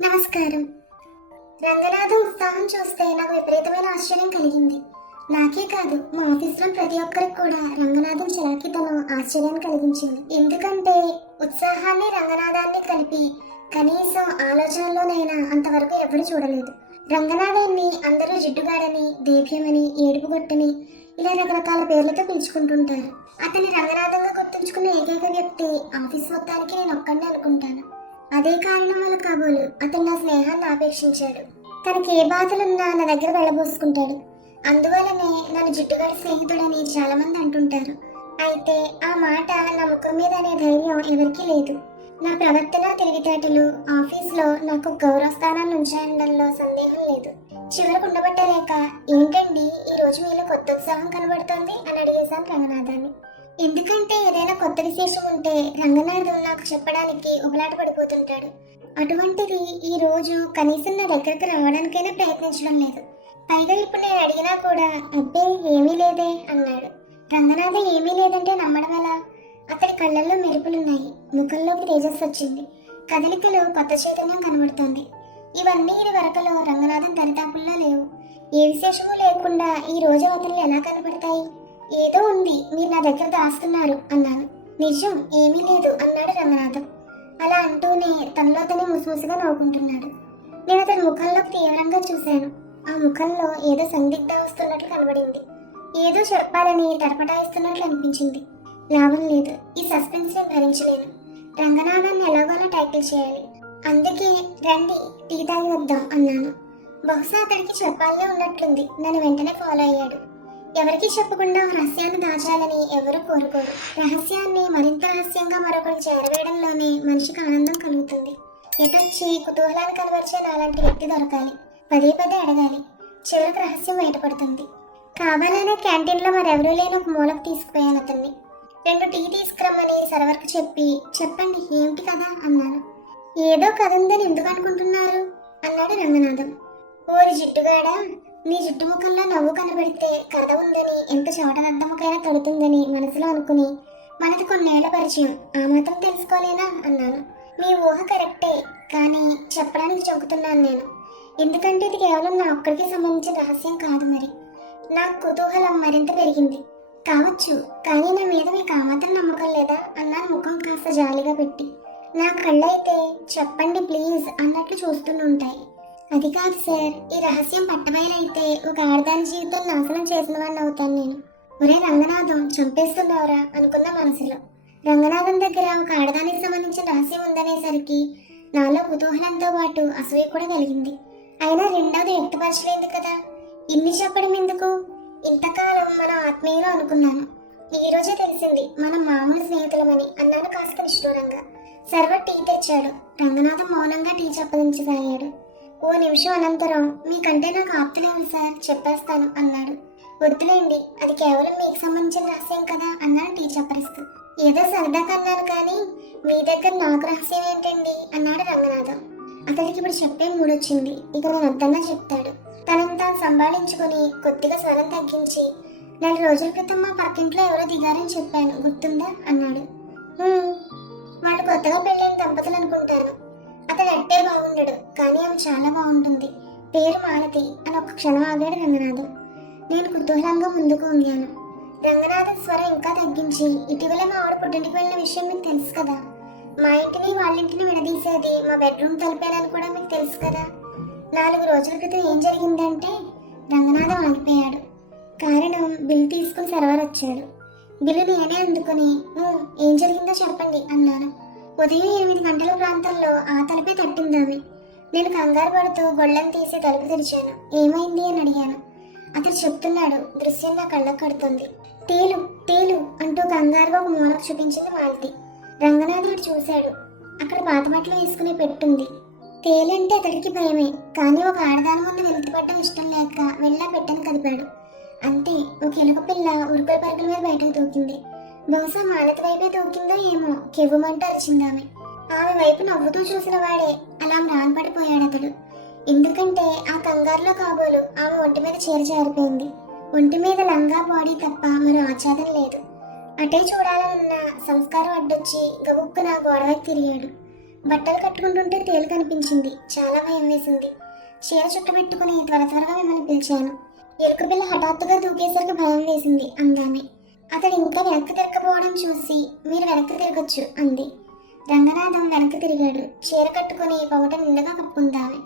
నమస్కారం. రంగనాథం ఉత్సాహం చూస్తే నాకు విపరీతమైన ఆశ్చర్యం కలిగింది. నాకే కాదు మా ఆఫీస్లో ప్రతి ఒక్కరికి కూడా రంగనాథం చిరాకితనం ఆశ్చర్యం కలిగించింది. ఎందుకంటే ఉత్సాహాన్ని రంగనాథాన్ని కలిపి కనీసం ఆలోచనలోనైనా అంతవరకు ఎవరు చూడలేదు. రంగనాథాన్ని అందరూ జిడ్డుగాడని దేవ్యమని ఏడుపుగొట్టని ఇలా రకరకాల పేర్లతో పిలుచుకుంటుంటారు. అతని రంగనాథంగా గుర్తుంచుకున్న ఏకైక వ్యక్తి ఆఫీస్ మొత్తానికి నేను ఒక్కడే అనుకుంటాను. అదే కారణం వల్ల కాబోలు అతను నా స్నేహాన్ని ఆపేక్షించాడు. తనకి ఏ బాధలున్నా నా దగ్గర వెళ్ళబోసుకుంటాడు. అందువలనే నన్ను జుట్టుగాడి స్నేహితుడని చాలామంది అంటుంటారు. అయితే ఆ మాట నా ముఖం మీద అనే ధైర్యం ఎవరికీ లేదు. నా ప్రవర్తన తెలివితేటలు ఆఫీస్లో నాకు గౌరవ స్థానాన్ని ఉంచాయనడంలో సందేహం లేదు. చివరకు ఉండబట్టలేక ఏంటండి ఈ రోజు మీలో కొత్త ఉత్సాహం కనబడుతోంది? అని అడిగేశాను రంగనాథాన్ని. ఎందుకంటే ఏదైనా కొత్త విశేషం ఉంటే రంగనాథం నాకు చెప్పడానికి ఉబలాట పడిపోతుంటాడు. అటువంటిది ఈ రోజు కనీసం నా దగ్గరకు రావడానికైనా ప్రయత్నించడం లేదు. పైగా ఇప్పుడు నేను అడిగినా కూడా అబ్బే ఏమీ లేదే అన్నాడు. రంగనాథ ఏమీ లేదంటే నమ్మడం ఎలా? అతడి కళ్ళల్లో మెరుపులున్నాయి. ముఖంలోకి తేజస్సు వచ్చింది. కదలికలో కొత్త చైతన్యం కనబడుతోంది. ఇవన్నీ ఇది వరకలో రంగనాథం దరిదాపుల్లో లేవు. ఏ విశేషము లేకుండా ఈ రోజు అతన్ని ఎలా కనబడతాయి ఏదో ఉంది మీరు నా దగ్గర దాస్తున్నారు అన్నాను. నిజం ఏమీ లేదు అన్నాడు రంగనాథం అలా అంటూనే తనలో తనే ముసుముసుగా నవ్వుకుంటున్నాడు. నేను అతని ముఖంలో తీవ్రంగా చూశాను. ఆ ముఖంలో ఏదో సందిగ్ధ వస్తున్నట్లు కనబడింది. ఏదో చెప్పాలని తడపటాయిస్తున్నట్లు అనిపించింది. లాభం లేదు ఈ సస్పెన్స్ నేను భరించలేను. రంగనాథాన్ని ఎలాగోలా టైటిల్ చేయాలి. అందుకే రండి టీ తాగి వద్దాం అన్నాను. బహుశా అతడికి చెప్పాలనే ఉన్నట్లుంది. నన్ను వెంటనే ఫాలో అయ్యాడు. ఎవరికి చెప్పకుండా రహస్యాన్ని దాచాలని ఎవరు కోరుకోరు. రహస్యాన్ని మరింత రహస్యంగా మరొకరు చేరవేయడంలోనే మనిషికి ఆనందం కలుగుతుంది. ఎటొచ్చి కుతూహలాన్ని కనబరిచే నాలాంటి వ్యక్తి దొరకాలి. పదే పదే అడగాలి. చివరికి రహస్యం బయటపడుతుంది. కావాలనే క్యాంటీన్లో మరెవరూ లేని ఒక మూలకు తీసుకుపోయాను అతన్ని. రెండు టీ తీసుకురమ్మని సర్వర్కి చెప్పి చెప్పండి ఏమిటి కదా? అన్నాను. ఏదో కథ ఉందని ఎందుకు అనుకుంటున్నారు? అన్నాడు రంగనాథం. ఓరి జిట్టుగాడా నీ చుట్టుముఖంలో నవ్వు కనబడితే కథ ఉందని ఎంత చోటనద్దముకైనా తడుతుందని మనసులో అనుకుని మనది కొన్నేళ్ళ పరిచయం. ఆ మాత్రం తెలుసుకోలేనా? అన్నాను. మీ ఊహ కరెక్టే కానీ చెప్పడానికి చెబుతున్నాను నేను. ఎందుకంటే ఇది కేవలం నా ఒక్కడికి సంబంధించిన రహస్యం కాదు మరి. నా కుతూహలం మరింత పెరిగింది. కావచ్చు కానీ నా మీద మీకు ఆ మాత్రం నమ్మకం లేదా? అన్నాను ముఖం కాస్త జాలిగా పెట్టి. నా కళ్ళైతే చెప్పండి ప్లీజ్ అన్నట్లు చూస్తూనే ఉంటాయి. అది కాదు సార్ ఈ రహస్యం పట్టబయలైతే ఒక ఆడదాని జీవితం నాశనం చేసిన వాడిని అవుతాను నేను. ఒరే రంగనాథం చంపేస్తున్నావురా అనుకున్న మనసులో. రంగనాథం దగ్గర ఒక ఆడదానికి సంబంధించిన రహస్యం ఉందనేసరికి నాలో కుతూహలంతో పాటు అసూయ కూడా కలిగింది. అయినా రెండవది వ్యక్తపరచలేదు కదా? ఇన్ని చెప్పడం ఎందుకు? ఇంతకాలం మన ఆత్మీయులు అనుకున్నాను ఈ రోజే తెలిసింది మనం మామూలు స్నేహితులమని అన్నాను కాస్త నిష్ఠూరంగా. సర్వర్ టీ తెచ్చాడు. రంగనాథం మౌనంగా టీ చెప్పదించసాగాడు ఓ నిమిషం అనంతరం మీకంటే నాకు ఆప్తులేము సార్? చెప్పేస్తాను అన్నాడు. వద్దులేండి అది కేవలం మీకు సంబంధించిన రహస్యం కదా అన్నాడు టీ చెప్పరిస్తూ ఏదో సరదాగా అన్నాను కానీ మీ దగ్గర నాకు రహస్యం ఏంటండి? అన్నాడు రంగనాథం. అతడికి ఇప్పుడు చెప్పే మూడొచ్చింది. ఇక నేను వద్దన్నా చెప్తాడు. తనని తాను సంభాళించుకొని కొద్దిగా స్వరం తగ్గించి నెల రోజుల క్రితం మా పక్కింట్లో ఎవరో దిగారని చెప్పాను గుర్తుందా? అన్నాడు. వాళ్ళు కొత్తగా పెళ్ళైన దంపతులు అనుకుంటాను అతడు అట్టే బాగుండడు కానీ ఆమె చాలా బాగుంటుంది. పేరు మాలతి అని ఒక క్షణం ఆగాడు రంగనాథం. నేను కుతూహలంగా ముందుకు ఉన్నాను రంగనాథం స్వరం ఇంకా తగ్గించి ఇటీవల మా ఆవిడ పుట్టింటికి వెళ్ళిన విషయం మీకు తెలుసు కదా? మా ఇంటిని వాళ్ళ ఇంటిని విడదీసేది మా బెడ్రూమ్ తలిపేనని కూడా మీకు తెలుసు కదా? నాలుగు రోజుల క్రితం ఏం జరిగిందంటే రంగనాథం ఆగిపోయాడు. కారణం బిల్ తీసుకుని సర్వర్ వచ్చాడు. బిల్లు నేనే అందుకుని "ఊ, ఏం జరిగిందో చెప్పండి అన్నాను. ఉదయం ఎనిమిది గంటల ప్రాంతంలో ఆ తలపే తట్టిందామె నేను కంగారు పడుతూ గొళ్ళెం తీసి తలుపు తెరిచాను. ఏమైంది అని అడిగాను. అతను చెప్తున్నాడు దృశ్యం నా కళ్ళకు కడుతుంది. తేలు తేలు అంటూ కంగారుగా ఒక మూలకు చూపించింది మాలతి. రంగనాథుడు చూశాడు. అక్కడ పాత బట్టలు వేసుకుని పెట్టుంది. తేలంటే అతడికి భయమే కానీ ఒక ఆడదాని ముందు వెలితిపడడం ఇష్టం లేక వెళ్ళా పెట్టని కదిపాడు. అంతే ఒక ఎలుక పిల్ల ఉరుకుల పరుగుల మీద బయటకు దూకింది. బహుశా మాలతి వైపే దూకిందో ఏమో కెవ్వమంటూ అరిచిందామె ఆమె. ఆమె వైపు నవ్వుతూ చూసిన వాడే అలా మ్రాన్పడిపోయాడు అతడు. ఎందుకంటే ఆ కంగారులో కాబోలు ఆమె ఒంటి మీద చీర జారిపోయింది. ఒంటి మీద లంగా బాడీ తప్ప మరో ఆచారం లేదు. అటే చూడాలన్న సంస్కారం అడ్డొచ్చి గబుక్కున గోడవైపు తిరిగాడు. బట్టలు కట్టుకుంటుంటే తేలు కనిపించింది. చాలా భయం వేసింది. చీర చుట్టబెట్టుకుని త్వర త్వరగా మిమ్మల్ని పిలిచాను. ఎలుక పిల్ల హఠాత్తుగా దూకేసరికి భయం వేసింది అందామే. అతడు ఇంకా వెనక్కి తిరగకపోవడం చూసి మీరు వెనక్కి తిరగచ్చు అంది. రంగనాథం వెనక్కి తిరిగాడు. చీర కట్టుకుని పొగట నిండుగా కప్పుకుందామె.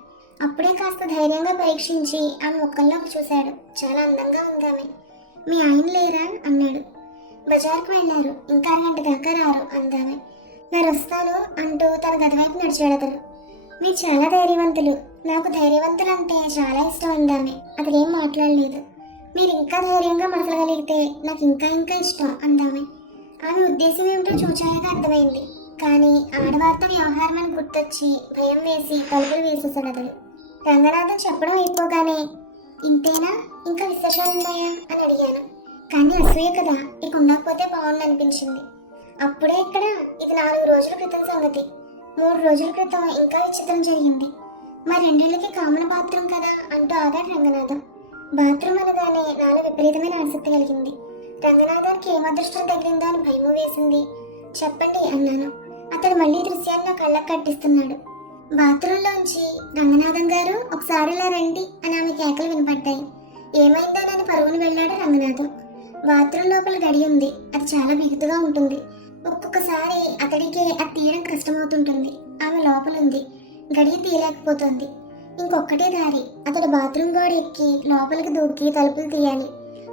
అప్పుడే కాస్త ధైర్యంగా పరీక్షించి ఆమె ముఖంలోకి చూశాడు. చాలా అందంగా ఉందామె. మీ ఆయన లేరా? అన్నాడు. బజార్కు వెళ్ళారు. ఇంకా అరగంట దాకా రారు అందామె. నేను వస్తాను అంటూ తన గది వైపు నడిచాడు అతడు. మీరు చాలా ధైర్యవంతులు. నాకు ధైర్యవంతులు అంటే చాలా ఇష్టం అందామె. అతడు ఏం మాట్లాడలేదు. మీరు ఇంకా ధైర్యంగా మసలగలిగితే నాకు ఇంకా ఇంకా ఇష్టం అందామె. ఆమె ఉద్దేశం ఏమిటో చూచాయగా అర్థమైంది. కానీ ఆడవారితో వ్యవహారం అని గుర్తొచ్చి భయం వేసి తలుపులు వేసేసాడు అతడు రంగనాథం చెప్పడం అయిపోగానే ఇంతేనా? ఇంకా విశేషాలు ఉన్నాయా? అని అడిగాను. కానీ అసూయ కదా ఇక ఉండకపోతే బాగుండనిపించింది అప్పుడే ఇక్కడ ఇది నాలుగు రోజుల క్రితం సంగతి. మూడు రోజుల క్రితం ఇంకా విచిత్రం జరిగింది. మా రెండేళ్ళకి కామన్ బాత్రూమ్ కదా అంటూ ఆగాడు రంగనాథం. బాత్రూమ్ అనగానే నాలో విపరీతమైన ఆసక్తి కలిగింది. రంగనాథానికి ఏం అదృష్టం తగిలిందో అని భయము వేసింది. చెప్పండి అన్నాను. అతడు మళ్ళీ దృశ్యాన్ని నా కళ్ళకు కట్టిస్తున్నాడు. బాత్రూంలోంచి రంగనాథం గారు ఒకసారి ఇలా రండి అని ఆమె కేకలు వినపడ్డాయి. ఏమైందోనని పరుగును వెళ్ళాడు రంగనాథం. బాత్రూమ్ లోపల గడి ఉంది. అది చాలా బిగుతుగా ఉంటుంది. ఒక్కొక్కసారి అతడికి అది తీయడం కష్టమవుతుంటుంది. ఆమె లోపల ఉంది తీయలేకపోతుంది. ఇంకొక్కటే దారి. అతడు బాత్రూమ్ గోడ ఎక్కి లోపలికి దూకి తలుపులు తీయాలి.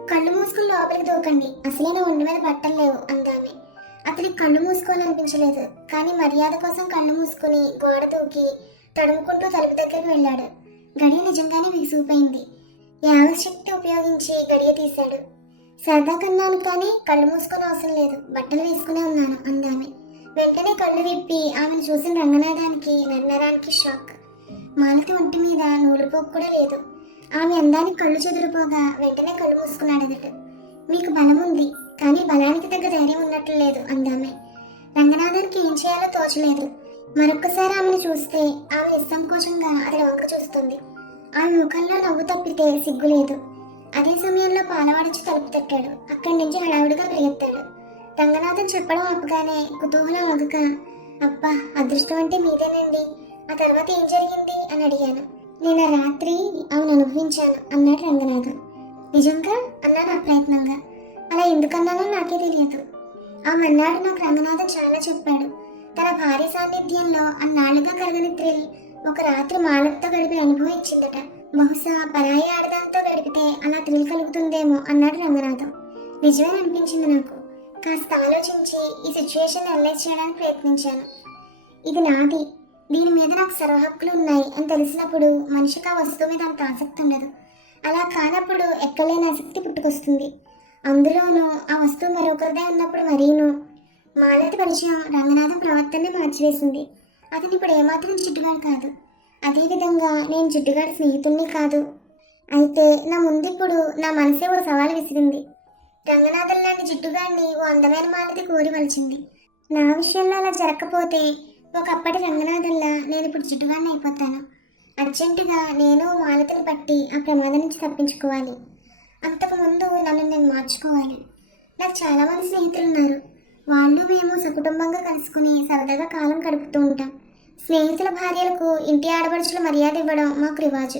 కళ్ళు మూసుకుని లోపలికి దూకండి. అసలైన నా ఒంటి మీద బట్టలు లేవు అందామె. అతనికి కళ్ళు మూసుకోవాలనిపించలేదు. కానీ మర్యాద కోసం కళ్ళు మూసుకుని గోడ దూకి తడుముకుంటూ తలుపు దగ్గరికి వెళ్ళాడు. గడియ నిజంగానే విసిగిపోయింది. యావశక్తి ఉపయోగించి గడియ తీశాడు. సరదా కన్నాను కానీ కళ్ళు మూసుకొని అవసరం లేదు. బట్టలు వేసుకునే ఉన్నాను అందామె. వెంటనే కళ్ళు విప్పి ఆమెను చూసిన రంగనాథానికి నన్నరానికి షాక్. మాలతి ఒంటి మీద నూలుపోకు కూడా లేదు. ఆమె అందానికి కళ్ళు చెదిరిపోగా వెంటనే కళ్ళు మూసుకున్నాడు ఎదుట మీకు బలం ఉంది కానీ బలానికి తగ్గ ధైర్యం ఉన్నట్లు లేదు అందామె. రంగనాథానికి ఏం చేయాలో తోచలేదు. మరొక్కసారి ఆమెను చూస్తే ఆమె నిస్సంకోచంగా అతడి వంక చూస్తుంది. ఆమె ముఖంలో నవ్వు తప్పితే సిగ్గు లేదు. అదే సమయంలో పాలవాడిచి తలుపు తట్టాడు. అక్కడి నుంచి హడావుడిగా పరిగెత్తాడు. రంగనాథన్ చెప్పడం ఆపగానే కుతూహలం ఒగక అబ్బా అదృష్టం అంటే మీదేనండి. ఆ తర్వాత ఏం జరిగింది అని అడిగాను. నేను రాత్రి అవును అనుభవించాను అన్నాడు రంగనాథం. నిజంగా? అన్నాను ప్రయత్నంగా అలా ఎందుకన్నానో నాకే తెలియదు. ఆ మన్నాడు నాకు రంగనాథం చాలా చెప్పాడు. తన భార్య సాన్నిధ్యంలో అన్నాళ్ళుగా కలగని థ్రిల్ ఒక రాత్రి మాలతో గడిపి అనుభవించిందట. బహుశా పరాయి ఆడదాంతో గడిపితే అలా థ్రిల్ కలుగుతుందేమో అన్నాడు రంగనాథం. నిజమే అనిపించింది నాకు. కాస్త ఆలోచించి ఈ సిచ్యువేషన్ అనలైజ్ చేయడానికి ప్రయత్నించాను. ఇది నాది. దీని మీద నాకు సర్వహక్కులు ఉన్నాయి అని తెలిసినప్పుడు మనిషికి ఆ వస్తువు మీద అంత ఆసక్తి ఉండదు. అలా కానప్పుడు ఎక్కలేని ఆసక్తి పుట్టుకొస్తుంది. అందులోనూ ఆ వస్తువు మరొకరిదే ఉన్నప్పుడు మరీను. మాలతి పరిచయం రంగనాథం ప్రవర్తన మార్చివేసింది. అతను ఇప్పుడు ఏమాత్రం చుట్టుగాడు కాదు. అదేవిధంగా నేను చుట్టుగాడి స్నేహితుణ్ణి కాదు. అయితే నా ముందు ఇప్పుడు నా మనసే ఓ సవాలు విసిరింది. రంగనాథం లాంటి జిడ్డుగాడిని ఓ అందమైన మాలతి కోరి మలిచింది. నా విషయంలో అలా జరగకపోతే ఒకప్పటి రంగనాథల్లా నేను ఇప్పుడు జిడ్డుగాడిని అయిపోతాను. అర్జెంటుగా నేను మాలతిని పట్టి ఆ ప్రమాదం నుంచి తప్పించుకోవాలి. అంతకుముందు నన్ను నేను మార్చుకోవాలి. నాకు చాలామంది స్నేహితులు ఉన్నారు. వాళ్ళు మేము సకుటుంబంగా కలుసుకుని సరదాగా కాలం గడుపుతూ ఉంటాం. స్నేహితుల భార్యలకు ఇంటి ఆడపడుచులు మర్యాద ఇవ్వడం మాకు రివాజు.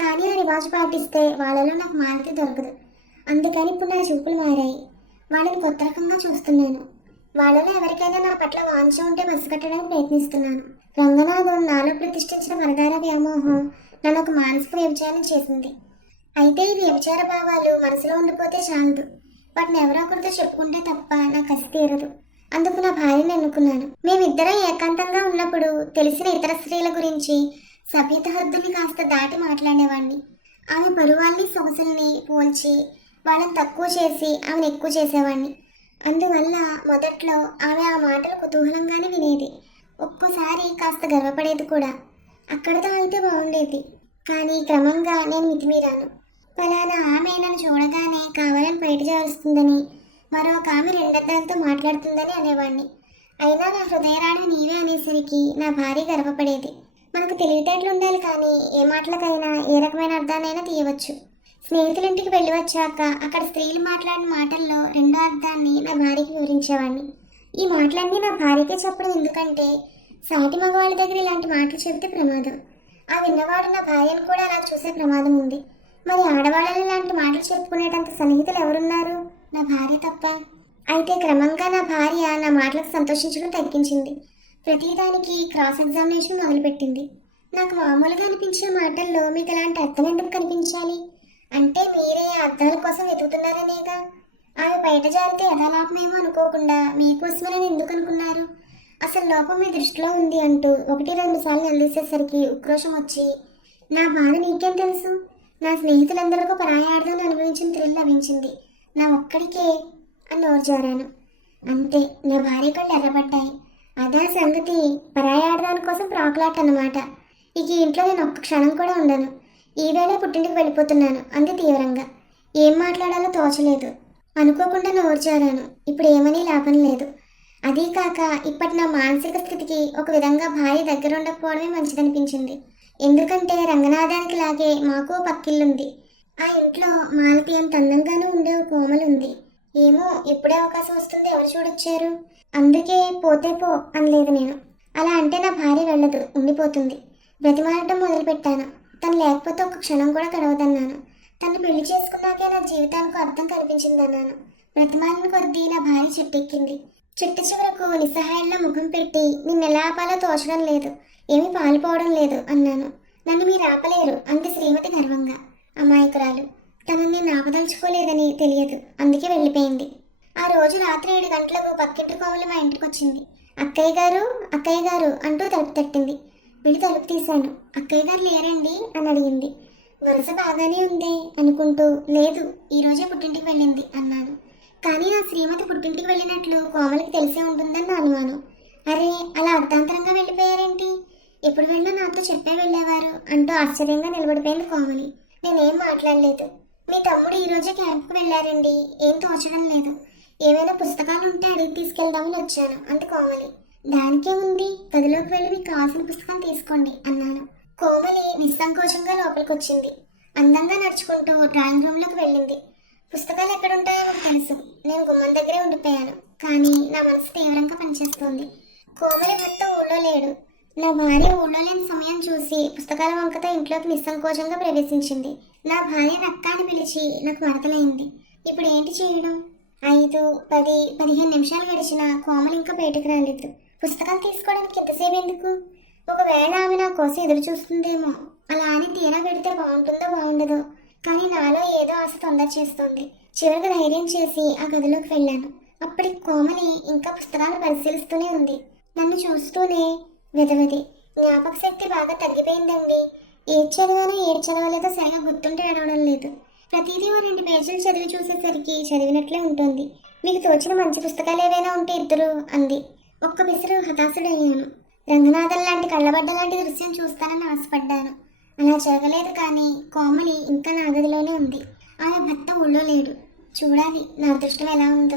కానీ ఆ రివాజు పాటిస్తే వాళ్ళలో నాకు మాలతి దొరకదు. అందుకని ఇప్పుడు నా చూపులు మారాయి. వాళ్ళని కొత్త రకంగా చూస్తున్నాను. వాళ్ళలో ఎవరికైనా నా పట్ల వాంఛ ఉంటే మసిగట్టడానికి ప్రయత్నిస్తున్నాను. రంగనాథం నాలో ప్రతిష్ఠించిన వరదార వ్యామోహం నన్ను ఒక మానసిక వ్యభిచారం చేసింది. అయితే ఈ వ్యభిచార భావాలు మనసులో ఉండిపోతే చాలదు. వాటిని ఎవరో ఒకరితో చెప్పుకుంటే తప్ప నా కసి తీరదు. అందుకు నా భార్యని ఎన్నుకున్నాను. మేమిద్దరం ఏకాంతంగా ఉన్నప్పుడు తెలిసిన ఇతర స్త్రీల గురించి సభ్యత హద్దుని కాస్త దాటి మాట్లాడేవాడిని ఆమె పరువాల్ని సొగసుల్ని పోల్చి వాళ్ళని తక్కువ చేసి ఆమెను ఎక్కువ చేసేవాడిని అందువల్ల మొదట్లో ఆమె ఆ మాటలు కుతూహలంగానే వినేది. ఒక్కోసారి కాస్త గర్వపడేది కూడా. అక్కడతో అయితే బాగుండేది కానీ క్రమంగా నేను మితిమీరాను. ఫలానా ఆమె నన్ను చూడగానే కావాలని బయట చేస్తుందని మరొక ఆమె రెండద్దాలతో మాట్లాడుతుందని అనేవాడిని అయినా నా హృదయరాణి నీవే అనేసరికి నా భార్య గర్వపడేది. మనకు తెలివితేటలు ఉండాలి కానీ ఏ మాటలకైనా ఏ రకమైన అర్థాన్నైనా తీయవచ్చు. స్నేహితులింటికి వెళ్ళి వచ్చాక అక్కడ స్త్రీలు మాట్లాడిన మాటల్లో రెండో అర్థాన్ని నా భార్యకి వివరించేవాడిని. ఈ మాటలన్నీ నా భార్యకే చెప్పడం ఎందుకంటే సాటి మగవాళ్ళ దగ్గర ఇలాంటి మాటలు చెబితే ప్రమాదం. ఆ విన్నవాడు నా భార్యను కూడా అలా చూసే ప్రమాదం ఉంది. మరి ఆడవాళ్ళని ఇలాంటి మాటలు చెప్పుకునేటంత సన్నిహితులు ఎవరున్నారు? నా భార్య తప్ప. అయితే క్రమంగా నా భార్య నా మాటలకు సంతోషించడం తగ్గించింది. ప్రతిదానికి క్రాస్ ఎగ్జామినేషన్ మొదలుపెట్టింది. నాకు మామూలుగా అనిపించే మాటల్లో మీకు అలాంటి అర్థం ఎందుకు కనిపించాలి? అంటే మీరే అర్థాల కోసం వెతుకుతున్నారనేగా? ఆమె బయట జారితే యథాలాపమేమో అనుకోకుండా మీకోసమని ఎందుకు అనుకున్నారు? అసలు లోపం మీ దృష్టిలో ఉంది అంటూ ఒకటి రెండు సార్లు నిలదీసేసరికి ఉక్రోషం వచ్చి నా బాధ నీకేం తెలుసు? నా స్నేహితులందరికీ పరాయార్థం అనుభవించిన థ్రిల్ లభించింది. నా ఒక్కడికే అని నోరు అంతే నా భార్య కళ్ళు ఎర్రబడ్డాయి. అదే సంగతి పరాయాడదాని కోసం ప్రాకులాట అన్నమాట ఇక ఇంట్లో నేను ఒక్క క్షణం కూడా ఉండను. ఈవేళ పుట్టింటికి వెళ్ళిపోతున్నాను అంది తీవ్రంగా. ఏం మాట్లాడాలో తోచలేదు. అనుకోకుండా నోరు జారాను. ఇప్పుడు ఏమని లాభం లేదు. అదీ కాక ఇప్పటి నా మానసిక స్థితికి ఒక విధంగా భార్య దగ్గర ఉండకపోవడమే మంచిదనిపించింది. ఎందుకంటే రంగనాథానికి లాగే మాకు పక్కిల్లుంది ఆ ఇంట్లో మాలతి అంత అందంగానూ ఉండే ఒక కోమలుంది. ఏమో ఎప్పుడే అవకాశం వస్తుంది ఎవరు చూడొచ్చారు? అందుకే పోతే పో అనలేదు నేను. అలా అంటే నా భార్య వెళ్ళదు ఉండిపోతుంది. బ్రతిమాలటం మొదలుపెట్టాను. తను లేకపోతే ఒక క్షణం కూడా గడవదన్నాను. తను పెళ్ళి చేసుకున్నాకే నా జీవితానికి అర్థం కనిపించిందన్నాను. బ్రతమాలిన కొద్దీ నా భార్య చెట్టెక్కింది. చిట్ట చివరకు నిస్సహాయంలో ముఖం పెట్టి నిన్ను ఎలా ఆపాలో తోచడం లేదు. ఏమీ పాలుపోవడం లేదు అన్నాను. నన్ను మీరు ఆపలేరు. అంది శ్రీమతి గర్వంగా. అమాయకురాలు. తనని నేను ఆపదలుచుకోలేదని తెలియదు. అందుకే వెళ్ళిపోయింది. ఆ రోజు రాత్రి ఏడు గంటలకు పక్కింటి కోమలు మా ఇంటికి వచ్చింది అక్కయ్య గారు అక్కయ్య గారు అంటూ తలుపు తట్టింది. వెళ్ళి తలుపు తీశాను. అక్కయ్య గారు లేరండి అని అడిగింది. వరుస బాగానే ఉంది అనుకుంటూ లేదు ఈరోజే పుట్టింటికి వెళ్ళింది అన్నాను. కానీ నా శ్రీమతి పుట్టింటికి వెళ్ళినట్లు కోమలికి తెలిసే ఉంటుందని నా అనుమానం. అరే అలా అర్థాంతరంగా వెళ్ళిపోయారేంటి? ఎప్పుడు వెళ్ళినా నాతో చెప్పే వెళ్ళేవారు అంటూ ఆశ్చర్యంగా నిలబడిపోయింది కోమలి. నేనేం మాట్లాడలేదు. మీ తమ్ముడు ఈ క్యాంప్కి వెళ్ళారండి. ఏం తోచడం లేదు. ఏమైనా పుస్తకాలు ఉంటే అడిగి తీసుకెళ్దామని వచ్చాను అంది కోమలి. దానికే ఉంది. గదిలోకి వెళ్ళి మీకు కావాల్సిన పుస్తకం తీసుకోండి అన్నాను. కోమలి నిస్సంకోచంగా లోపలికి వచ్చింది అందంగా నడుచుకుంటూ డ్రాయింగ్ రూమ్లోకి వెళ్ళింది. పుస్తకాలు ఎక్కడ ఉంటాయో నాకు తెలుసు. నేను గుమ్మం దగ్గరే ఉండిపోయాను. కానీ నా మనసు తీవ్రంగా పనిచేస్తోంది. కోమలి భర్త ఊళ్ళో లేడు. నా భార్య ఊళ్ళో లేని సమయం చూసి పుస్తకాల వంకతో ఇంట్లోకి నిస్సంకోచంగా ప్రవేశించింది. నా భార్య రక్తాన్ని పిలిచి నాకు మరతలైంది ఇప్పుడు ఏంటి చేయడం? ఐదు పది పదిహేను నిమిషాలు గడిచిన కోమలి ఇంకా బయటకు రాలేదు. పుస్తకాలు తీసుకోవడానికి ఎంతసేపు ఎందుకు? ఒకవేళ ఆమె నా కోసం ఎదురు చూస్తుందేమో. అలా అని తీరా పెడితే బాగుంటుందో బాగుండదో. కానీ నాలో ఏదో ఆశ తొందర చేస్తోంది. చివరికి ధైర్యం చేసి ఆ గదిలోకి వెళ్ళాను. అప్పటి కోమలి ఇంకా పుస్తకాలు పరిశీలిస్తూనే ఉంది. నన్ను చూస్తూనే విధవది జ్ఞాపక శక్తి బాగా తగ్గిపోయిందండి. ఏది చదివానో ఏడు చదవలేదో సరిగా గుర్తుంటే అడవడం లేదు. ప్రతిదీ ఓ రెండు పేజీలు చదివి చూసేసరికి చదివినట్లే ఉంటుంది. మీకు తోచిన మంచి పుస్తకాలు ఏవైనా ఉంటే ఇద్దరు అంది. ఒక్క పిసరు హతాశుడయ్యాను. రంగనాథన్ లాంటి కళ్ళబడ్డ లాంటి దృశ్యం చూస్తానని ఆశపడ్డాను. అలా జరగలేదు కానీ కోమలి ఇంకా నా గదిలోనే ఉంది. ఆమె భర్త ఊళ్ళో లేడు. చూడాలి నా అదృష్టం ఎలా ఉందో.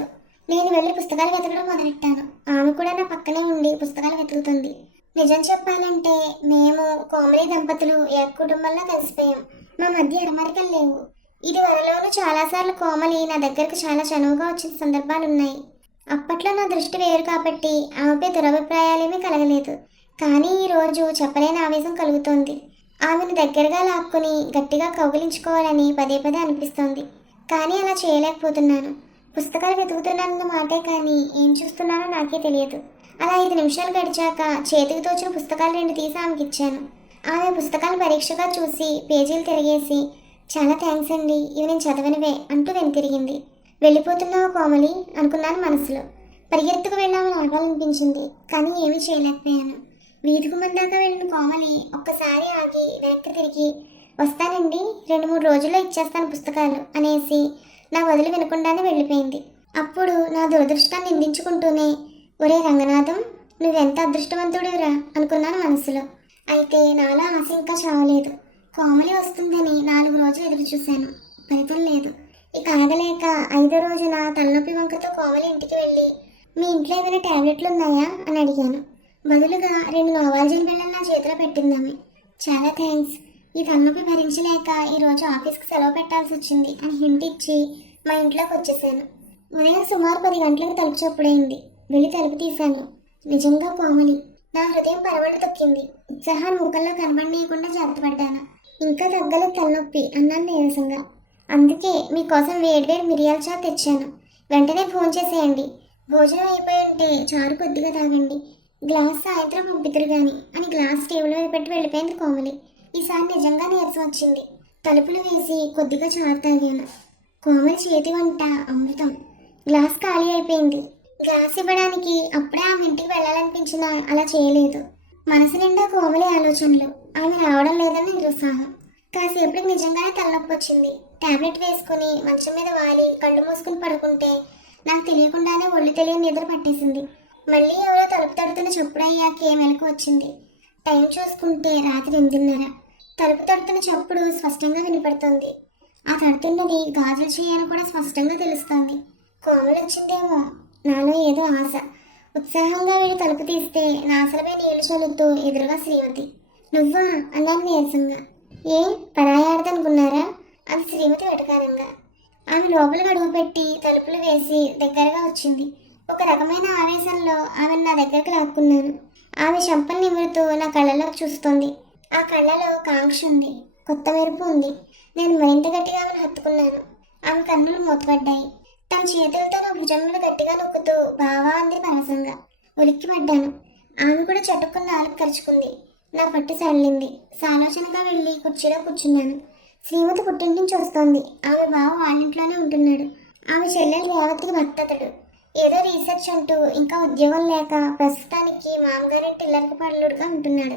నేను వెళ్ళి పుస్తకాలు వెతకడం మొదలెట్టాను. ఆమె కూడా నా పక్కనే ఉండి పుస్తకాలు వెతుకుతుంది. నిజం చెప్పాలంటే మేము కోమలి దంపతులు ఏ కుటుంబంలో కలిసిపోయాం. మా మధ్య ఎడమరికలు లేవు. ఇది వరలోనూ చాలాసార్లు కోమలి నా దగ్గరకు చాలా చనువుగా వచ్చిన సందర్భాలు ఉన్నాయి అప్పట్లో నా దృష్టి వేరు కాబట్టి ఆమెపై దురభిప్రాయాలేమీ కలగలేదు. కానీ ఈ రోజు చెప్పలేని ఆవేశం కలుగుతోంది. ఆమెను దగ్గరగా లాక్కుని గట్టిగా కౌగిలించుకోవాలని పదే పదే అనిపిస్తోంది. కానీ అలా చేయలేకపోతున్నాను. పుస్తకాలు వెతుకుతున్నానన్న మాటే కానీ ఏం చూస్తున్నానో నాకే తెలియదు. అలా ఐదు నిమిషాలు గడిచాక చేతికి తోచిన పుస్తకాలు రెండు తీసి ఆమెకి ఇచ్చాను. ఆమె పుస్తకాలు పరీక్షగా చూసి పేజీలు తిరిగేసి చాలా థ్యాంక్స్ అండి ఇవి నేను చదవనివే అంటూ వెనుతిరిగింది. వెళ్ళిపోతున్నావు కోమలి? అనుకున్నాను మనసులో. పరిగెత్తుకు వెళ్ళామని ఆగాలనిపించింది కానీ ఏమీ చేయలేకపోయాను. వీధికి మందాక వెళ్ళిన కోమలి ఒక్కసారి ఆగి వెనక్కి తిరిగి వస్తానండి రెండు మూడు రోజుల్లో ఇచ్చేస్తాను పుస్తకాలు అనేసి నా వదిలి వినకుండానే వెళ్ళిపోయింది. అప్పుడు నా దురదృష్టాన్ని నిందించుకుంటూనే ఒరే రంగనాథం నువ్వెంత అదృష్టవంతుడిరా అనుకున్నాను మనసులో. అయితే నాలో ఆశ ఇంకా చావలేదు. కోమలి వస్తుందని నాలుగు రోజులు ఎదురు చూశాను ఫలితం లేదు. ఇక ఆగలేక ఐదో రోజున తలనొప్పి వంకతో కోమలి ఇంటికి వెళ్ళి మీ ఇంట్లో ఏమైనా టాబ్లెట్లు ఉన్నాయా? అని అడిగాను. బదులుగా రెండు నోవాల్జిన్ బిళ్ళలు నా చేతిలో పెట్టిందామె. చాలా థ్యాంక్స్ ఈ తలనొప్పి భరించలేక ఈరోజు ఆఫీస్కి సెలవు పెట్టాల్సి వచ్చింది అని హింట్ ఇచ్చి మా ఇంట్లోకి వచ్చేసాను. ఉదయం సుమారు పది గంటలకు తలుపు చప్పుడైంది. వెళ్ళి తలుపు తీశాను. నిజంగా కోమలి నా హృదయం పరవళ్ళు తొక్కింది. ఉత్సాహాన్ని ముఖంలో కనబడనీయకుండా జాగ్రత్త పడ్డాను. ఇంకా తగ్గలేదు తలనొప్పి అన్నాను నీరసంగా. అందుకే మీకోసం వేడివేడి మిరియాల చా తెచ్చాను. వెంటనే ఫోన్ చేసేయండి. భోజనం అయిపోయి ఉంటే చారు కొద్దిగా తాగండి. గ్లాస్ సాయంత్రం పంపిద్దరు కానీ అని గ్లాస్ టేబుల్ మీద పెట్టి వెళ్ళిపోయింది కోమలి. ఈసారి నిజంగా నీరసం వచ్చింది. తలుపులు వేసి కొద్దిగా చారు తాగాను. కోమలి చేతి వంట అమృతం. గ్లాస్ ఖాళీ అయిపోయింది. గ్లాస్ ఇవ్వడానికి అప్పుడే ఆమె ఇంటికి వెళ్ళాలనిపించినా అలా చేయలేదు. మనసు నిండా కోమలి ఆలోచనలు. ఆమె రావడం లేదని నిరుత్సాహం. కాసేపటికి నిజంగానే తలనొప్పి వచ్చింది. టాబ్లెట్ వేసుకుని మంచం మీద వాలి కళ్ళు మూసుకుని పడుకుంటే నాకు తెలియకుండానే ఒళ్ళు తెలియని నిద్ర పట్టేసింది. మళ్ళీ ఎవరో తలుపు తడుతున్న చప్పుడు అయ్యాక మెలకు వచ్చింది. టైం చూసుకుంటే రాత్రి ఎనిమిదిన్నర. తలుపు తడుతున్న చప్పుడు స్పష్టంగా వినపడుతుంది. ఆ తడుతున్నది గాజులు చేయని కూడా స్పష్టంగా తెలుస్తుంది. కోమలు వచ్చిందేమో? నాలో ఏదో ఆశ. ఉత్సాహంగా వెళ్ళి తలుపు తీస్తే నాసలపై నీళ్ళు చల్లుతూ ఎదురుగా శ్రీమతి. నువ్వా? అన్నాను నీరసంగా. ఏ? పరాయాడదనుకున్నారా అది శ్రీమతి వెటకారంగా. ఆమె లోపలికి అడుగు పెట్టి తలుపులు వేసి దగ్గరగా వచ్చింది. ఒక రకమైన ఆవేశంలో ఆమె నా దగ్గరికి లాక్కున్నాను. ఆమె చెంపలు నిమురుతూ నా కళ్ళలో చూస్తోంది. ఆ కళ్ళలో కాంక్ష ఉంది. కొత్త మెరుపు ఉంది. నేను మరింత గట్టిగా ఆమెను హత్తుకున్నాను. ఆమె కన్నులు మూతపడ్డాయి. తన చేతులతో నా భుజం మీద గట్టిగా నొక్కుతూ బావా అంది పరసంగా ఉలిక్కి పడ్డాను ఆమె కూడా చటుక్కున్న నాలుగు కరుచుకుంది. నా పట్టు సడలింది. సాలోచనగా వెళ్ళి కుర్చీలో కూర్చున్నాను. శ్రీమతి పుట్టింటి నుంచి వస్తోంది. ఆమె బావ వాళ్ళింట్లోనే ఉంటున్నాడు. ఆమె చెల్లెలు రేవతికి భర్తతడు. ఏదో రీసెర్చ్ అంటూ ఇంకా ఉద్యోగం లేక ప్రస్తుతానికి మామగారి టిల్లర్కి పడలుడుగా ఉంటున్నాడు.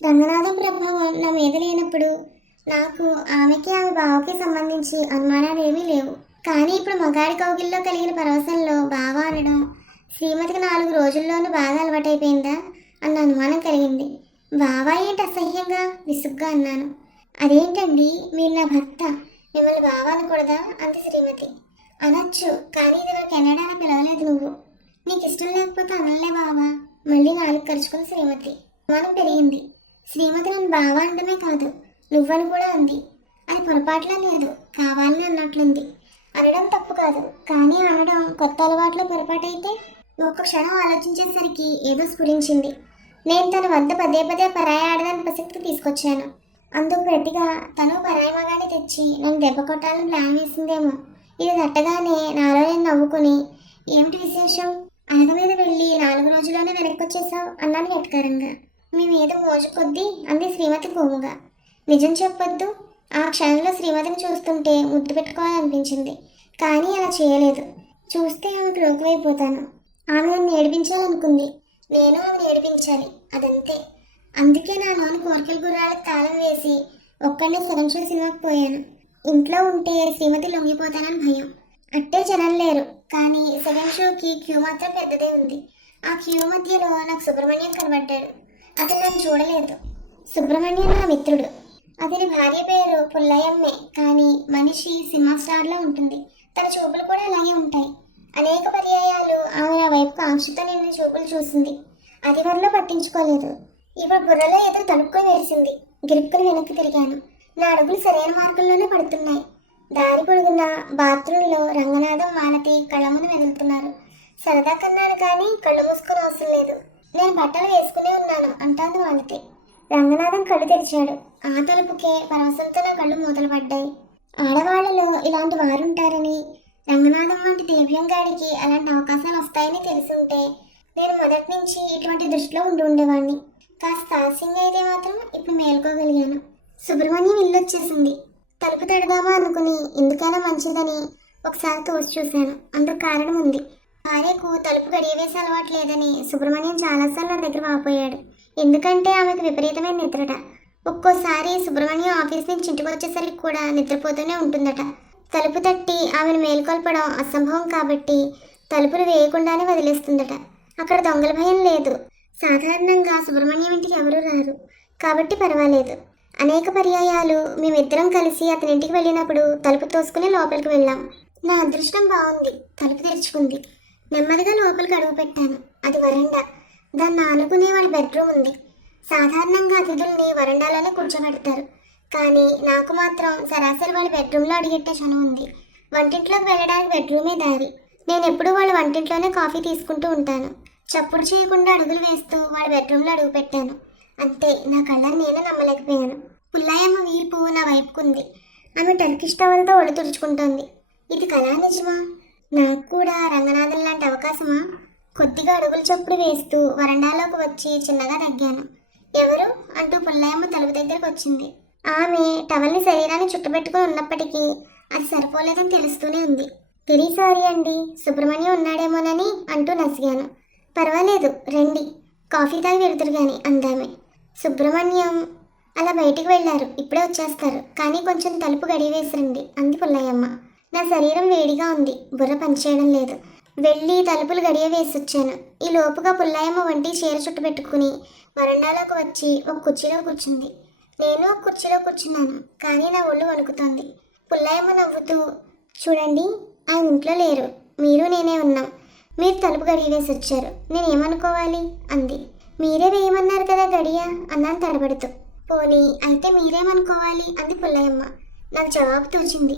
రంగనాథం ప్రభావం నా మీద లేనప్పుడు నాకు ఆమెకి ఆమె బావకి సంబంధించి అనుమానాలు ఏమీ లేవు. కానీ ఇప్పుడు మగాడి కౌగిల్లో కలిగిన పరవశంలో బావ అనడం శ్రీమతికి నాలుగు రోజుల్లోనూ బాగా అలవాటైపోయిందా అన్న అనుమానం కలిగింది. బావా ఏంటి అసహ్యంగా విసుగ్గా అన్నాను. అదేంటండి? మీరు నా భర్త. మిమ్మల్ని బావనకూడదా అంది శ్రీమతి. అనొచ్చు కానీ ఇది నాకు కెనడాలో పిలవలేదు నువ్వు. నీకు ఇష్టం లేకపోతే అనలే బావా. మళ్ళీ నాలుగు ఖర్చుకుని శ్రీమతి. మనం పెరిగింది. శ్రీమతి నన్ను బావ అనడమే కాదు నువ్వని కూడా అంది. అది పొరపాట్లా లేదు కావాలని అన్నట్లుంది. అనడం తప్పు కాదు కానీ అనడం కొత్త అలవాట్లో పొరపాటైతే ఒక్క క్షణం ఆలోచించేసరికి ఏదో స్ఫురించింది. నేను తన వద్ద పదే పదే పరాయి ఆడదాని ప్రసక్తి తీసుకొచ్చాను. అందుకు గట్టిగా తను పరాయి తెచ్చి నేను దెబ్బ కొట్టాలని ప్లాన్ వేసిందేమో ఇది తట్టగానే నాలో నేను నవ్వుకుని ఏమిటి విశేషం? అనగ మీద వెళ్ళి నాలుగు రోజుల్లోనే వెనక్కి వచ్చేసావు అన్నాను వెటకారంగా మేమేదో మీద మోజు కొద్దీ అంది శ్రీమతి గోముగా నిజం చెప్పొద్దు. ఆ క్షణంలో శ్రీమతిని చూస్తుంటే ముద్దు పెట్టుకోవాలనిపించింది. కానీ అలా చేయలేదు. చూస్తే ఆమెకు లోకువైపోతాను ఆమె నన్ను ఏడిపించాలనుకుంది. నేను ఆమెను ఏడిపించాలి. అదంతే. అందుకే నా లోని కోరికల గుర్రాలకు తాళం వేసి ఒక్కడే సెకండ్ షో సినిమాకి పోయాను. ఇంట్లో ఉంటే శ్రీమతి లొంగిపోతానని భయం. అట్టే జనం లేరు. కానీ సెకండ్ షోకి క్యూ మాత్రం పెద్దదే ఉంది. ఆ క్యూ మధ్యలో నాకు సుబ్రహ్మణ్యం కనబడ్డాడు. అతను నన్ను చూడలేదు. సుబ్రహ్మణ్యం నా మిత్రుడు. అతని భార్య పేరు పుల్లయమ్మే కానీ మనిషి సినిమా స్టార్లో ఉంటుంది. తన చూపులు కూడా అలాగే ఉంటాయి. అనేక పర్యాయాలు ఆమె నా వైపుకు ఆంక్షతో నిన్న చూపులు చూసింది. అది వరలో పట్టించుకోలేదు. ఇప్పుడు బుర్రలో ఏదో తలుపుకొని వేసింది గిరుక్కుని వెనక్కి తిరిగాను. నా అడుగులు సరైన మార్గంలోనే పడుతున్నాయి. దారి పొడుగున బాత్రూంలో రంగనాథం మాలతి కళ్ళమును వెదులుతున్నారు. సరదా కన్నాను కానీ కళ్ళు మూసుకొని అవసరం లేదు. నేను బట్టలు వేసుకునే ఉన్నాను అంటాను మాలతి రంగనాథం కళ్ళు తెరిచాడు. ఆ తలుపుకే పరవశంతో నా కళ్ళు మూతలు పడ్డాయి. ఆడవాళ్ళలో ఇలాంటి వారుంటారని రంగనాథం వంటి దివ్యంగాడికి అలాంటి అవకాశాలు వస్తాయని తెలుసుంటే నేను మొదటి నుంచి ఇటువంటి దృష్టిలో ఉండి ఉండేవాడిని కాస్త ఆలస్యంగా అయితే మాత్రం ఇప్పుడు మేల్కోగలిగాను. సుబ్రహ్మణ్యం ఇల్లు వచ్చేసింది. తలుపు తడదామా అనుకుని ఎందుకైనా మంచిదని ఒకసారి తోచి చూశాను. అందుకు కారణం ఉంది. భార్యకు తలుపు గడియవేసే అలవాటు లేదని సుబ్రహ్మణ్యం చాలాసార్లు నా దగ్గర వాపోయాడు. ఎందుకంటే ఆమెకు విపరీతమైన నిద్రట. ఒక్కోసారి సుబ్రహ్మణ్యం ఆఫీస్ నుంచి ఇంటికి వచ్చేసరికి కూడా నిద్రపోతూనే ఉంటుందట. తలుపు తట్టి ఆమెను మేల్కొల్పడం అసంభవం కాబట్టి తలుపులు వేయకుండానే వదిలేస్తుందట. అక్కడ దొంగల భయం లేదు. సాధారణంగా సుబ్రహ్మణ్యం ఇంటికి ఎవరూ రారు. కాబట్టి పర్వాలేదు. అనేక పర్యాయాలు మేమిద్దరం కలిసి అతని ఇంటికి వెళ్ళినప్పుడు తలుపు తోసుకుని లోపలికి వెళ్ళాం. నా అదృష్టం బాగుంది. తలుపు తెరుచుకుంది. నెమ్మదిగా లోపలికి అడుగు పెట్టాను. అది వరండా. దాన్ని ఆనుకునే వాళ్ళ బెడ్రూమ్ ఉంది. సాధారణంగా అతిథుల్ని వరండాలోనే కూర్చోబెడతారు. కానీ నాకు మాత్రం సరాసరి వాళ్ళ బెడ్రూమ్లో అడిగెట్టే క్షణం ఉంది. వంటింట్లోకి వెళ్ళడానికి బెడ్రూమే దారి. నేను ఎప్పుడూ వాళ్ళ వంటింట్లోనే కాఫీ తీసుకుంటూ ఉంటాను. చప్పుడు చేయకుండా అడుగులు వేస్తూ వాడి బెడ్రూమ్లో అడుగు పెట్టాను. అంతే నా కళ్ళని నేను నమ్మలేకపోయాను. పుల్లాయమ్మ వీపు నా వైపుకుంది. ఆమె టర్కిష్ టవల్తో ఒళ్ళు తుడుచుకుంటోంది. ఇది కళా నిజమా? నాకు కూడా రంగనాథన్ లాంటి అవకాశమా? కొద్దిగా అడుగులు చప్పుడు వేస్తూ వరండాలోకి వచ్చి చిన్నగా తగ్గాను. ఎవరు? అంటూ పుల్లయ్యమ్మ తలుపు దగ్గరకు వచ్చింది. ఆమె టవల్ని శరీరాన్ని చుట్టుపెట్టుకుని ఉన్నప్పటికీ అది సరిపోలేదని తెలుస్తూనే ఉంది. వెరీ సారీ అండి సుబ్రహ్మణ్యం ఉన్నాడేమోనని అంటూ నసిగాను. పర్వాలేదు రండి. కాఫీ తాగి వెళ్తురు గాని అందామే. సుబ్రహ్మణ్యం అలా బయటికి వెళ్ళారు. ఇప్పుడే వచ్చేస్తారు. కానీ కొంచెం తలుపు గడివేసిరండి అంది పుల్లయ్యమ్మ. నా శరీరం వేడిగా ఉంది. బుర్ర పనిచేయడం లేదు. వెళ్ళి తలుపులు గడియ వేసొచ్చాను. ఈ లోపుగా పుల్లయ్యమ్మ వంటి చీర చుట్టు పెట్టుకుని వరండాలోకి వచ్చి ఒక కుర్చీలో కూర్చుంది. నేను ఒక కుర్చీలో కూర్చున్నాను కానీ నా ఒళ్ళు వణుకుతోంది. పుల్లయ్యమ్మ నవ్వుతూ చూడండి ఆయన ఇంట్లో లేరు. మీరు నేనే ఉన్నాం. మీరు తలుపు గడియవేసి వచ్చారు. వచ్చారు నేనేమనుకోవాలి అంది. మీరే వేయమన్నారు కదా గడియ? అన్నాను తడబడుతూ. పోనీ అయితే మీరేమనుకోవాలి? అంది పుల్లయ్యమ్మ. నాకు జవాబు తోచింది.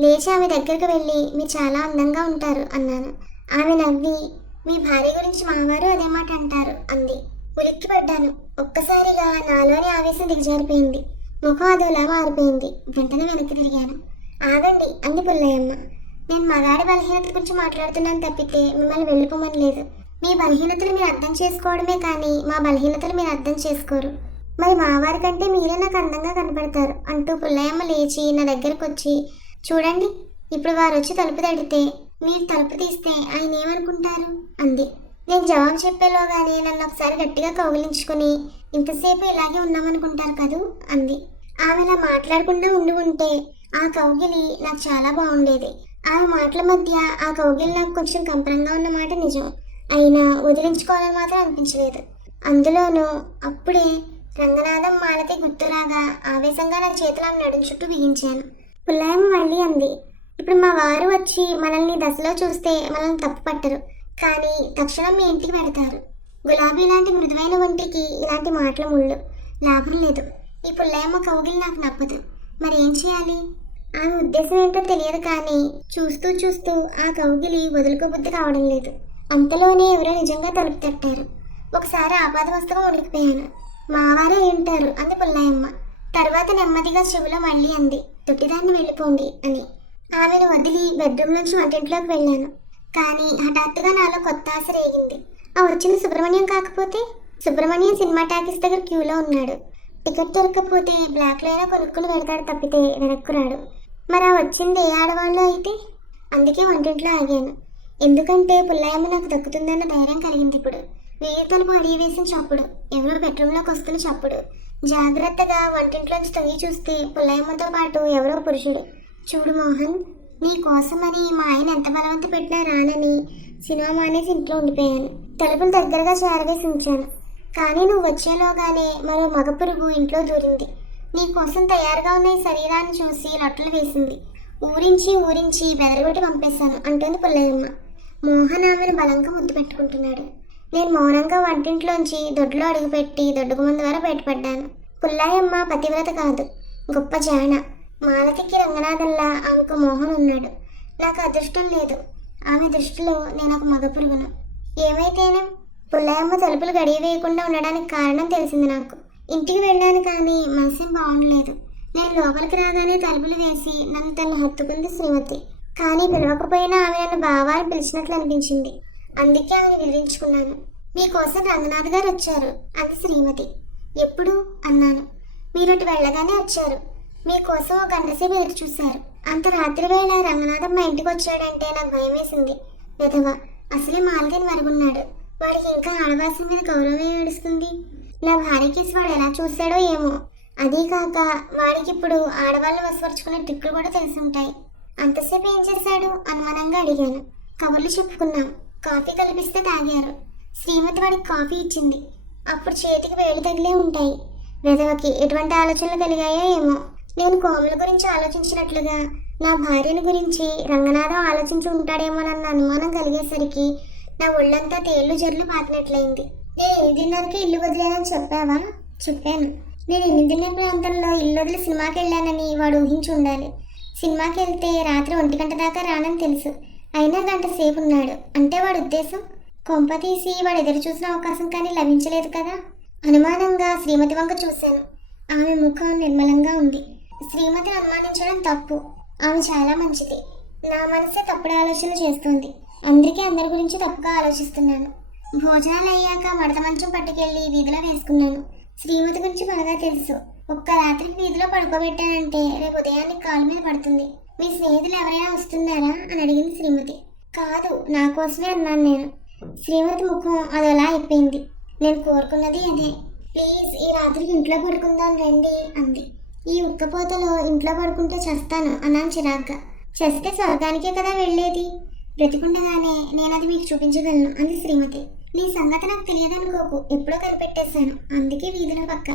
లేచి ఆమె దగ్గరకు వెళ్ళి మీరు చాలా అందంగా ఉంటారు అన్నాను. ఆమె నవ్వి మీ భార్య గురించి మావారు అదే మాట అంటారు అంది. ఉలిక్కి పడ్డాను ఒక్కసారిగా నాలోని ఆవేశం దిగజారిపోయింది. ముఖం అదోలా మారిపోయింది. వెంటనే వెనక్కి తిరిగాను. ఆగండి అంది పుల్లయ్యమ్మ. నేను మగాడి బలహీనత గురించి మాట్లాడుతున్నాను తప్పితే మిమ్మల్ని వెళ్ళిపోమని లేదు. మీ బలహీనతలు మీరు అర్థం చేసుకోవడమే కానీ మా బలహీనతలు మీరు అర్థం చేసుకోరు. మరి మావారి కంటే మీరే నాకు అందంగా కనపడతారు. అంటూ పుల్లయ్యమ్మ లేచి నా దగ్గరకు వచ్చి చూడండి ఇప్పుడు వారు వచ్చి తలుపు తడితే మీరు తలుపు తీస్తే ఆయన ఏమనుకుంటారు? అంది. నేను జవాబు చెప్పేలోగానే నన్ను ఒకసారి గట్టిగా కౌగిలించుకుని ఇంతసేపు ఇలాగే ఉన్నామనుకుంటారు కదూ? అంది. ఆమె ఇలా మాట్లాడకుండా ఉండి ఉంటే ఆ కౌగిలి నాకు చాలా బాగుండేది. ఆ మాటల మధ్య ఆ కౌగిలి నాకు కొంచెం కంపరంగా ఉన్న మాట నిజం. అయినా వదిలించుకోవాలని మాత్రం అనిపించలేదు. అందులోనూ అప్పుడే రంగనాథం మాలతి గుర్తురాగా ఆవేశంగా నా చేతులు ఆమె నడుం చుట్టూ బిగించాను. పుల్లయ్యమ్మ మళ్ళీ అంది. ఇప్పుడు మా వారు వచ్చి మనల్ని దశలో చూస్తే మనల్ని తప్పు పట్టరు. కానీ తక్షణం మీ ఇంటికి పెడతారు గులాబీ లాంటి మృదువైన ఒంటికి ఇలాంటి మాటలు ముళ్ళు. లాభం లేదు. ఈ పుల్లయ్యమ్మ కౌగిలి నాకు నప్పదు. మరి ఏం చేయాలి? ఆమె ఉద్దేశం ఏంటో తెలియదు కానీ చూస్తూ చూస్తూ ఆ కౌగిలి వదులుకోబుద్ధి కావడం లేదు. అంతలోనే ఎవరో నిజంగా తలుపు తట్టారు. ఒకసారి ఆపాదవస్తగా ఉడికిపోయాను మావారే ఏంటారు అంది పుల్లాయమ్మ తర్వాత నెమ్మదిగా చెవిలో మళ్ళీ అంది. తొట్టిదాన్ని వెళ్ళిపోండి అని. ఆమెను వదిలి బెడ్రూమ్ నుంచి వంటింట్లోకి వెళ్ళాను. కానీ హఠాత్తుగా నాలో కొత్త ఆశ రేగింది. ఆ వచ్చిన సుబ్రహ్మణ్యం కాకపోతే? సుబ్రహ్మణ్యం సినిమా టాకీస్ దగ్గర క్యూలో ఉన్నాడు. టికెట్ దొరకకపోతే బ్లాక్లో అయినా కొనుక్కులు పెడతాడు తప్పితే వెనక్కు రాడు. మరి ఆ వచ్చింది ఏ ఆడవాళ్ళు అయితే? అందుకే వంటింట్లో ఆగాను. ఎందుకంటే పుల్లయ్యమ్మ నాకు దక్కుతుందన్న ధైర్యం కలిగింది ఇప్పుడు. వేయి తలుపు అడిగి వేసిన చప్పుడు ఎవరో బెడ్రూమ్లోకి వస్తున్న చప్పుడు. జాగ్రత్తగా వంటింట్లోంచి తొంగి చూస్తే పుల్లయ్యమ్మతో పాటు ఎవరో పురుషుడు. చూడు మోహన్ నీ కోసమని మా ఆయన ఎంత బలవంత పెట్టినా రానని సినిమా మానేసి ఇంట్లో ఉండిపోయాను. తలుపులు దగ్గరగా చేరవేసి ఉంచాను. కానీ నువ్వు వచ్చేలోగానే మరో మగ పురుగు ఇంట్లో దూరింది. నీకోసం తయారుగా ఉన్న ఈ శరీరాన్ని చూసి లొట్టలు వేసింది. ఊరించి ఊరించి బెదరగొట్టి పంపేశాను అంటుంది పుల్లయ్యమ్మ. మోహన్ ఆమెను బలంగా ముద్దు పెట్టుకుంటున్నాడు. నేను మౌనంగా వంటింట్లోంచి దొడ్లో అడుగుపెట్టి దొడ్డుకు ముందు వరకు బయటపడ్డాను. పుల్లాయమ్మ పతివ్రత కాదు గొప్ప జాన. మాలతికి రంగనాథల్లా ఆమెకు మోహన్ ఉన్నాడు. నాకు అదృష్టం లేదు. ఆమె దృష్టిలో నేను ఒక మగ పురుగును. ఏమైతేనే? పుల్లయ్యమ్మ తలుపులు గడియ వేయకుండా ఉండడానికి కారణం తెలిసింది నాకు. ఇంటికి వెళ్ళాను కానీ మనసు బాగుండలేదు. నేను లోపలికి రాగానే తలుపులు వేసి నన్ను తను హత్తుకుంది శ్రీమతి. కానీ పిలవకపోయినా ఆమె నన్ను బావారు పిలిచినట్లు అనిపించింది. అందుకే ఆమెను వివరించుకున్నాను. మీకోసం రంగనాథ్ గారు వచ్చారు అంది శ్రీమతి. ఎప్పుడు? అన్నాను. మీరు అటు వెళ్ళగానే వచ్చారు. మీకోసం ఒక గంట సేపు ఎదురు చూశారు. అంత రాత్రి వేళ రంగనాథం మా ఇంటికి వచ్చాడంటే నాకు భయం వేసింది విధవ అసలే మాల్గని మరుగున్నాడు వాడికి ఇంకా ఆడవాసం మీద గౌరవం ఏడుస్తుంది. నా భార్యకేసి వాడు ఎలా చూశాడో ఏమో. అదీ కాక వాడికి ఇప్పుడు ఆడవాళ్ళు వసపరుచుకునే ట్రిక్కులు కూడా తెలిసి ఉంటాయి. అంతసేపు ఏం చేశాడు? అనుమానంగా అడిగాను. కబుర్లు చెప్పుకున్నాం. కాఫీ కల్పిస్తే తాగారు. శ్రీమతి వాడికి కాఫీ ఇచ్చింది. అప్పుడు చేతికి వేలు తగిలే ఉంటాయి. వెధవకి ఎటువంటి ఆలోచనలు కలిగాయో ఏమో. నేను కోమల గురించి ఆలోచించినట్లుగా నా భార్యని గురించి రంగనాథం ఆలోచించి ఉంటాడేమోనన్న అనుమానం కలిగేసరికి నా ఒళ్ళంతా తేళ్ళు జర్లు పాతినట్లయింది. నేను ఎనిమిదిన్నరకి ఇల్లు వదిలేనని చెప్పావా? చెప్పాను. నేను ఎనిమిదిన్నర ప్రాంతంలో ఇల్లు వదిలి సినిమాకి వెళ్ళానని వాడు ఊహించి ఉండాలి. సినిమాకి వెళ్తే రాత్రి ఒంటి గంట దాకా రానని తెలుసు. అయినా గంట సేపు ఉన్నాడు. అంటే వాడి ఉద్దేశం? కొంప తీసి వాడు ఎదురు చూసిన అవకాశం కానీ లభించలేదు కదా? అనుమానంగా శ్రీమతి వంక చూశాను. ఆమె ముఖం నిర్మలంగా ఉంది. శ్రీమతిని అనుమానించడం తప్పు. ఆమె చాలా మంచిది. నా మనసే తప్పుడు ఆలోచన చేస్తుంది. అందరికీ అందరి గురించి తప్పుగా ఆలోచిస్తున్నాను. భోజనాలు అయ్యాక మడత మంచం పట్టుకెళ్ళి వీధిలో వేసుకున్నాను. శ్రీమతి గురించి బాగా తెలుసు. ఒక్క రాత్రికి వీధిలో పడుకోబెట్టానంటే రేపు ఉదయాన్నే కాలు మీద పడుతుంది. మీ స్నేహితులు ఎవరైనా వస్తున్నారా అని అడిగింది శ్రీమతి. కాదు నా కోసమే అన్నాను నేను. శ్రీమతి ముఖం అదోలా అయిపోయింది. నేను కోరుకున్నది అదే. ప్లీజ్ ఈ రాత్రికి ఇంట్లో పడుకుందాం రండి అంది. ఈ ఉక్కపోతలో ఇంట్లో పడుకుంటే చస్తాను అన్నాను చిరాగ్గా. చస్తే స్వర్గానికే కదా వెళ్ళేది? బ్రతికుండగానే నేను అది మీకు చూపించగలను అంది శ్రీమతి. నీ సంగతి నాకు తెలియదనుకోకు ఎప్పుడో కనిపెట్టేశాను. అందుకే వీధిలో పక్క.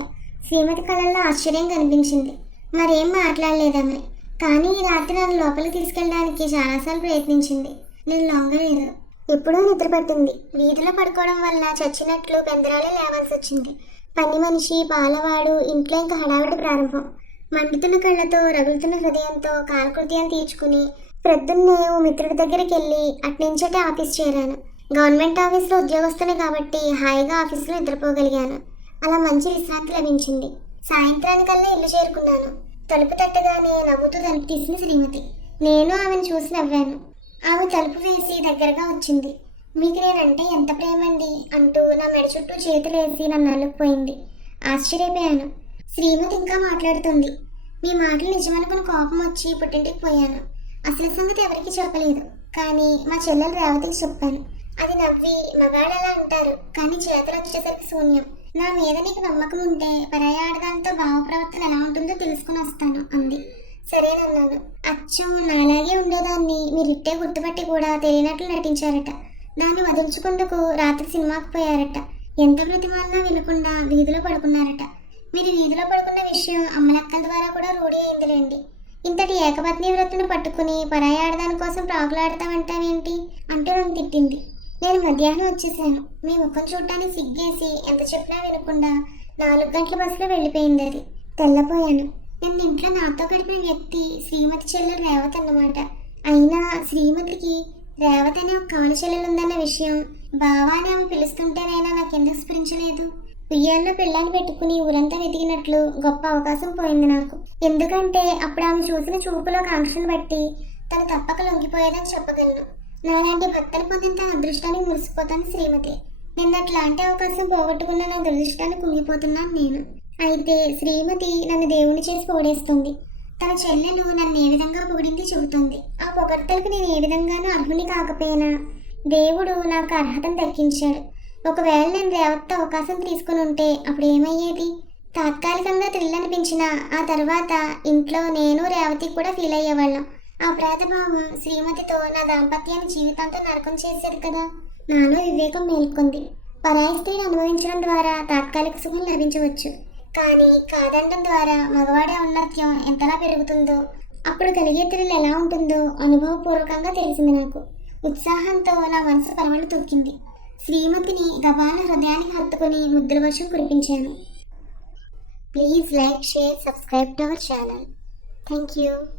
శ్రీమతి కళల్లో ఆశ్చర్యం కనిపించింది. మరేం మాట్లాడలేదామె. కానీ ఈ రాత్రి నన్ను లోపలికి తీసుకెళ్ళడానికి చాలాసార్లు ప్రయత్నించింది. నేను లొంగలేదు. ఎప్పుడో నిద్ర పట్టింది వీధిలో పడుకోవడం వల్ల చచ్చినట్లు పెందరాలే లేవాల్సి వచ్చింది. పని మనిషి బాలవాడు ఇంట్లో ఇంకా హడావిడి ప్రారంభం. మండుతున్న కళ్ళతో రగులుతున్న హృదయంతో కాలకృత్యం తీర్చుకుని ప్రొద్దున్నే ఓ మిత్రుడి దగ్గరికి వెళ్ళి అట్నుంచటే ఆఫీస్ చేరాను. గవర్నమెంట్ ఆఫీస్లో ఉద్యోగస్తునే కాబట్టి హాయిగా ఆఫీస్లో నిద్రపోగలిగాను. అలా మంచి విశ్రాంతి లభించింది. సాయంత్రానికల్లా ఇల్లు చేరుకున్నాను. తలుపు తట్టగానే నవ్వుతూ తలుపు తీసిన శ్రీమతి. నేను ఆమెను చూసి నవ్వాను. ఆమె తలుపు వేసి దగ్గరగా వచ్చింది. మీకు నేనంటే ఎంత ప్రేమండి అంటూ నా మెడ చుట్టూ చేతులు వేసి నన్ను అల్లుకుపోయింది ఆశ్చర్యపోయాను. శ్రీమతి ఇంకా మాట్లాడుతుంది. మీ మాటలు నిజమనుకుని కోపం వచ్చి పుట్టింటికి పోయాను. అసలు సంగతి ఎవరికీ చెప్పలేదు. కానీ మా చెల్లెలు రేవతికి చెప్పాను. అది నవ్వి మగాడలా అంటారు. కానీ చేతులు వచ్చేసరికి శూన్యం. నా మీద నీకు నమ్మకం ఉంటే పరాయి ఆడదాంతో భావ ప్రవర్తన ఎలా ఉంటుందో తెలుసుకుని వస్తాను అంది. సరేనన్నాను. అచ్చం నాలాగే ఉండేదాన్ని మీరు ఇట్టే గుర్తుపట్టి కూడా తెలియనట్లు నటించారట. దాన్ని వదిలించుకుంటకు రాత్రి సినిమాకి పోయారట. ఎంత బ్రతిమాలినా వినకుండా వీధిలో పడుకున్నారట. మీరు వీధిలో పడుకున్న విషయం అమ్మలక్కల ద్వారా కూడా రూఢి అయిందిలేండి. ఇంతటి ఏకపత్ని వ్రతును పట్టుకుని పరాయి ఆడదాని కోసం ప్రాకులాడతామంటావేంటి అంటూ నన్ను తిట్టింది. నేను మధ్యాహ్నం వచ్చేసాను. మీ ముఖం చూడటానికి సిగ్గేసి ఎంత చెప్పినా వినకుండా నాలుగు గంటల బస్సులో వెళ్ళిపోయింది అది. తెల్లపోయాను నిన్న ఇంట్లో నాతో గడిపిన వ్యక్తి శ్రీమతి చెల్లెలు రేవతి అన్నమాట. అయినా శ్రీమతికి రేవతి అనే ఒక కాని చెల్లెలు ఉందన్న విషయం బావాని ఆమె పిలుస్తుంటేనైనా నాకు ఎందుకు స్ఫురించలేదు? ఉయ్యాల్లో పెళ్ళాన్ని పెట్టుకుని ఊరంతా వెతికినట్లు గొప్ప అవకాశం పోయింది నాకు. ఎందుకంటే అప్పుడు ఆమె చూసిన చూపులో కాంక్షను బట్టి తను తప్పక లొంగిపోయేదని చెప్పగలను. నాలాంటి భర్తను పొందిన తన అదృష్టానికి మురిసిపోతాను శ్రీమతి. నిన్న అట్లాంటి అవకాశం పోగొట్టుకున్న నా దురదృష్టాన్ని కుంగిపోతున్నాను నేను. అయితే శ్రీమతి నన్ను దేవుని చేసి పొగడేస్తుంది. తన చెల్లెలు నన్ను ఏ విధంగా పొగిడింది చెబుతుంది. ఆ పొగడ్తలకు నేను ఏ విధంగానూ అర్హుని కాకపోయినా దేవుడు నాకు అర్హతను దక్కించాడు. ఒకవేళ నేను రేవత్త అవకాశం తీసుకుని ఉంటే అప్పుడు ఏమయ్యేది? తాత్కాలికంగా థ్రిల్ అనిపించిన ఆ తర్వాత ఇంట్లో నేను రేవతి కూడా ఫీల్ అయ్యేవాళ్ళం. ఆ ప్రేతభావం శ్రీమతితో నా దాంపత్యాన్ని జీవితంతో నరకం చేసేది కదా. నాలో వివేకం మేల్కొంది. పరాయి స్త్రీని అనుభవించడం ద్వారా తాత్కాలిక సుఖం లభించవచ్చు. కానీ కాదండం ద్వారా మగవాడి ఔన్నత్యం ఎంతలా పెరుగుతుందో అప్పుడు కలిగే తిరులు ఎలా ఉంటుందో అనుభవపూర్వకంగా తెలిసింది నాకు. ఉత్సాహంతో నా మనసు పరమలు తొక్కింది. శ్రీమతిని గబాల హృదయానికి హత్తుకుని ముద్దుల వర్షం కురిపించాను. Please like share subscribe to our channel. Thank you.